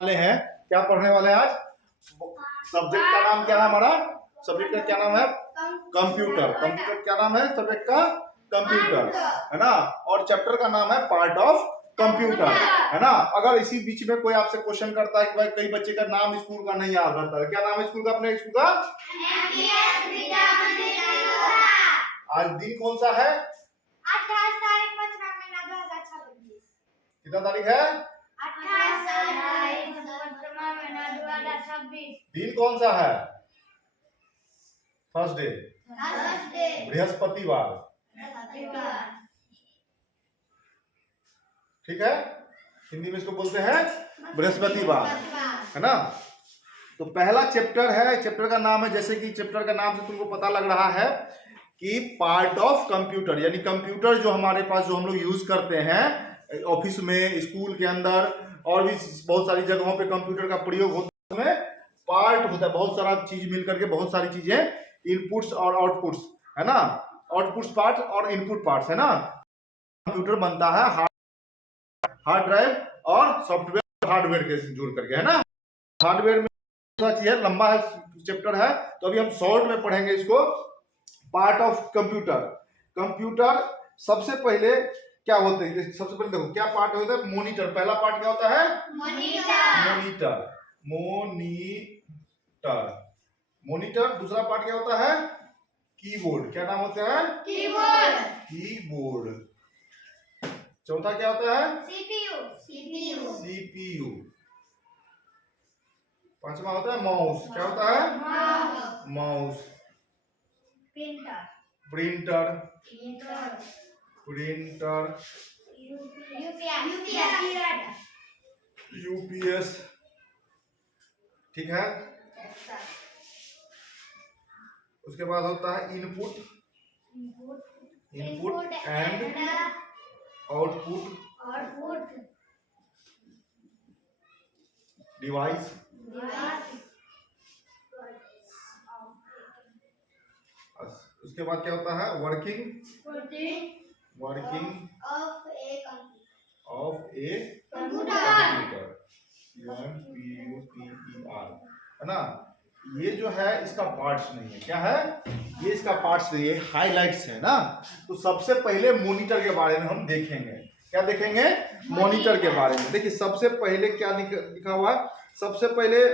वाले हैं। क्या पढ़ने वाले हैं आज? सब्जेक्ट का नाम क्या है हमारा? सब्जेक्ट का क्या नाम है? कंप्यूटर। कंप्यूटर क्या नाम है सब्जेक्ट का? कंप्यूटर, है ना। और चैप्टर का नाम है पार्ट ऑफ कंप्यूटर, है ना। अगर इसी बीच में कोई आपसे क्वेश्चन करता है कि भाई कई बच्चे का नाम स्कूल का नहीं याद रहता है, क्या नाम है स्कूल का? अपने स्कूल का आज दिन कौन सा है? 28 तारीख 5वां महीना 2026। कितना तारीख है? 28 तारीख 5वां महीना 2026। दिन कौन सा है? थर्सडे, थर्सडे, बृहस्पतिवार, ठीक है। हिंदी में इसको बोलते हैं बृहस्पतिवार, है ना। तो पहला चैप्टर है, चैप्टर का नाम है, जैसे कि चैप्टर का नाम से तुमको पता लग रहा है कि पार्ट ऑफ कंप्यूटर, यानी कंप्यूटर जो हमारे पास जो हम लोग यूज करते हैं ऑफिस में, स्कूल के अंदर और भी बहुत सारी जगहों पे कंप्यूटर का प्रयोग होता है, उसमें पार्ट होता है, बहुत सारा चीज मिलकर के बहुत सारी चीजें, इनपुट्स और आउटपुट्स, है ना। आउटपुट्स पार्ट और इनपुट पार्ट्स, है ना। कंप्यूटर बनता है हार्ड ड्राइव और सॉफ्टवेयर हार्डवेयर के जोड़ करके, है ना। हार्डवेयर में चीज है, लंबा है चैप्टर है, तो अभी हम शॉर्ट में पढ़ेंगे इसको। Part of computer. कंप्यूटर सबसे पहले क्या होते हैं? सबसे पहले देखो क्या पार्ट होता है? मॉनिटर। पहला पार्ट क्या होता है? मॉनिटर। मॉनिटर। दूसरा पार्ट क्या होता है? कीबोर्ड। क्या नाम होता है? कीबोर्ड। चौथा क्या होता है? सीपीयू। पांचवा होता है माउस। क्या होता है? माउस। प्रिंटर। यूपीएस, ठीक है। उसके बाद होता है इनपुट एंड आउटपुट डिवाइस। उसके बाद क्या होता है? वर्किंग ऑफ ए कंप्यूटर, है ना। ये जो है इसका पार्ट्स नहीं है। क्या है ये? इसका पार्ट्स नहीं है, हाइलाइट्स है ना। तो सबसे पहले मॉनिटर के बारे में हम देखेंगे। क्या देखेंगे? मॉनिटर के बारे में। देखिए सबसे पहले क्या लिखा हुआ है, सबसे पहले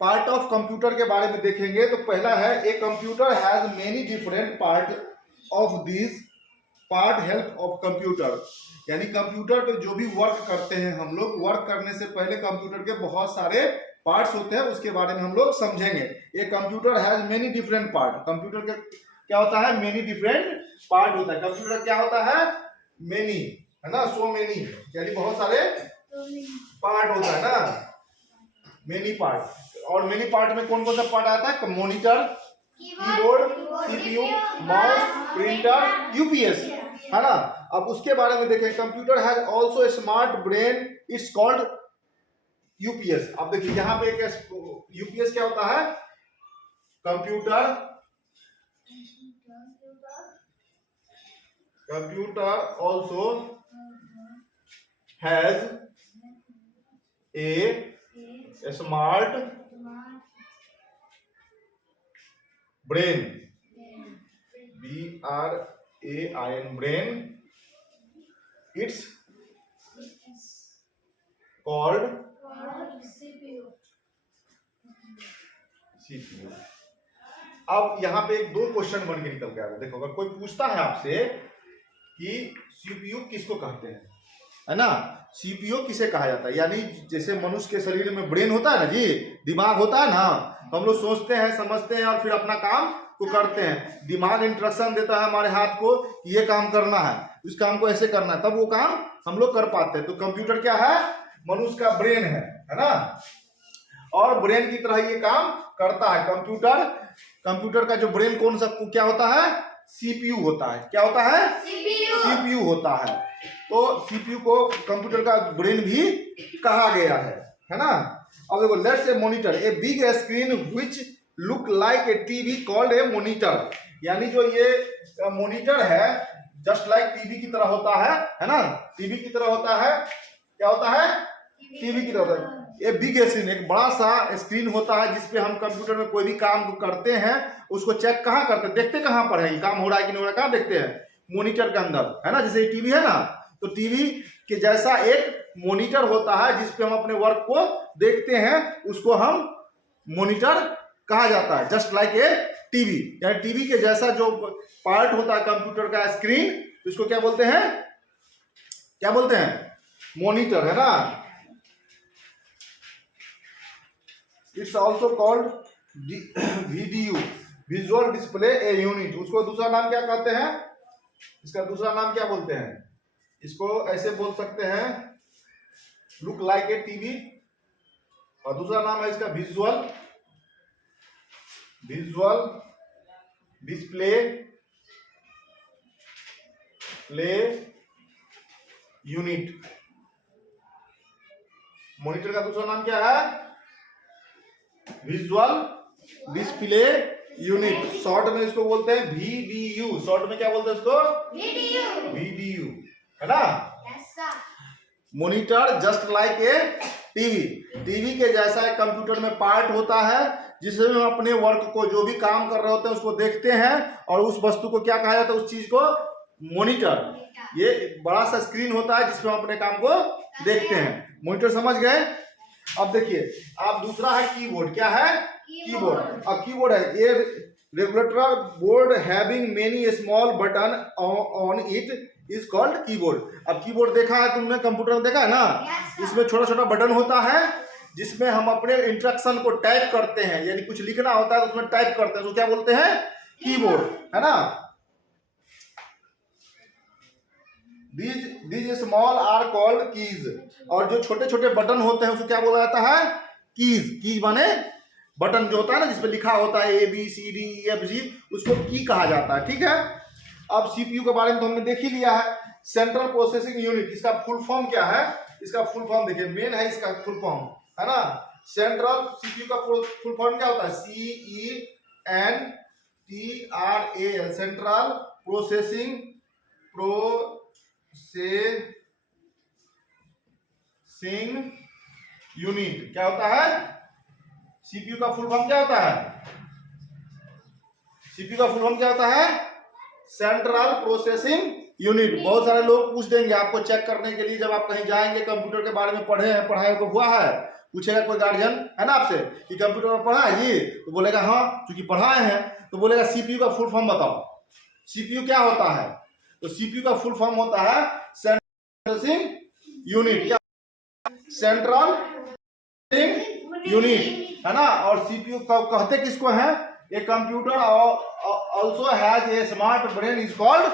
पार्ट ऑफ कंप्यूटर के बारे में देखेंगे। तो पहला है a computer has many different part of this part help of computer, यानी कंप्यूटर पे जो भी वर्क करते हैं हम लोग, वर्क करने से पहले कंप्यूटर के बहुत सारे पार्ट्स होते हैं, उसके बारे में हम लोग समझेंगे। A computer has many different part. Computer के क्या होता है? मेनी डिफरेंट पार्ट होता है। कंप्यूटर क्या होता है? मेनी, है ना। सो मेनी यानी बहुत सारे पार्ट होता है ना, मेनी पार्ट। और मेनी पार्ट में कौन कौन सा पार्ट आता है? Monitor, keyboard, CPU, mouse, printer, UPS, है ना। अब उसके बारे में देखें। Computer has also smart brain, it's called UPS. अब देखिए यहाँ पे एक यूपीएस क्या होता है? Computer also has a smart brain, BRAIN, brain, it's called CPU. अब यहाँ पे एक दो क्वेश्चन बन के निकल के आ रहे। देखो अगर कोई पूछता है आपसे कि सीपीयू किसको कहते हैं, है ना, सीपीयू किसे कहा जाता है, यानी जैसे मनुष्य के शरीर में ब्रेन होता है ना जी, दिमाग होता है ना, तो हम लोग सोचते हैं, समझते हैं और फिर अपना काम को करते हैं। दिमाग इंस्ट्रक्शन देता है हमारे हाथ को कि ये काम करना है, उस काम को ऐसे करना है, तब वो काम हम लोग कर पाते हैं। तो कंप्यूटर क्या है? मनुष्य का ब्रेन है ना। और ब्रेन की तरह ये काम करता है कंप्यूटर का जो ब्रेन कौन सा क्या होता है? सीपीयू होता है। क्या होता है? सीपीयू होता है। तो सीपीयू को कंप्यूटर का ब्रेन भी कहा गया है ना। अब देखो let's A monitor a big screen which look like a TV called A monitor, यानी जो ये मॉनिटर है जस्ट लाइक टीवी की तरह होता है ना। टीवी की तरह होता है। क्या होता है? टीवी की तरह होता है। ये बिग स्क्रीन, एक बड़ा सा स्क्रीन होता है जिसपे हम कंप्यूटर में कोई भी काम करते हैं, उसको चेक कहाँ करते हैं, देखते कहाँ पर है, काम हो रहा है कि नहीं हो रहा है, कहाँ देखते हैं, मॉनिटर के अंदर, है ना। जैसे टीवी है ना, तो टीवी के जैसा एक मॉनिटर होता है जिसपे हम अपने वर्क को देखते हैं, उसको हम मॉनिटर कहा जाता है। जस्ट लाइक ए टीवी, यानी टीवी के जैसा जो पार्ट होता है कंप्यूटर का स्क्रीन, उसको क्या बोलते हैं, क्या बोलते हैं, मॉनिटर, है ना। It's also called VDU, visual display a unit. उसको दूसरा नाम क्या कहते हैं, इसका दूसरा नाम क्या बोलते हैं, इसको ऐसे बोल सकते हैं, लुक लाइक ए टीवी, और दूसरा नाम है इसका विजुअल डिस्प्ले यूनिट। मॉनिटर का दूसरा नाम क्या है, विजुअल डिस्प्ले यूनिट। शॉर्ट में इसको बोलते हैं VDU। शॉर्ट में क्या बोलते हैं इसको, VDU, है ना। Monitor just like a TV के जैसा एक कंप्यूटर में पार्ट होता है जिसमें हम अपने वर्क को, जो भी काम कर रहे होते हैं, उसको देखते हैं, और उस वस्तु को क्या कहा जाता है, उस चीज को मॉनिटर। ये बड़ा सा स्क्रीन होता है जिसमें हम अपने काम को देखते हैं। मॉनिटर समझ गए। अब देखिए, अब दूसरा है कीबोर्ड। क्या है, कीबोर्ड। अब कीबोर्ड है ये regulator board having many small button on it is called keyboard. अब कीबोर्ड देखा है तुमने, कंप्यूटर में देखा है ना, इसमें छोटा छोटा बटन होता है जिसमें हम अपने इंस्ट्रक्शन को टाइप करते हैं, यानी कुछ लिखना होता है तो उसमें टाइप करते हैं, तो क्या बोलते हैं, कीबोर्ड, है ना। These small are called keys। और जो छोटे छोटे बटन होते हैं उसको क्या बोला जाता है, कीज माने बटन जो होता है ना, जिसपे लिखा होता है ABCDEFG, उसको की कहा जाता है। ठीक है। अब CPU के बारे में तो हमने देख ही लिया है। सेंट्रल प्रोसेसिंग यूनिट, इसका फुल फॉर्म क्या है, इसका फुल फॉर्म देखिए, मेन है इसका फुल फॉर्म, है ना। सेंट्रल CPU का फुल फॉर्म क्या होता है, CENTRAL, सेंट्रल प्रोसेसिंग यूनिट। क्या होता है, CPU का फुल फॉर्म क्या होता है, CPU का फुल फॉर्म क्या होता है, सेंट्रल प्रोसेसिंग यूनिट। बहुत सारे लोग पूछ देंगे आपको चेक करने के लिए, जब आप कहीं जाएंगे, कंप्यूटर के बारे में पढ़े हैं, पढ़ाई को हुआ है, पूछेगा कोई गार्जियन, है ना, आपसे कि कंप्यूटर में पढ़ा है ये, तो बोलेगा हाँ, क्योंकि पढ़ाए हैं, तो बोलेगा CPU का फुल फॉर्म बताओ। CPU क्या होता है, तो CPU का फुल फॉर्म होता है सेंट्रल प्रोसेसिंग यूनिट। क्या, सेंट्रल यूनिट, है ना। और CPU कहते किसको है, a computer also has a smart brain is called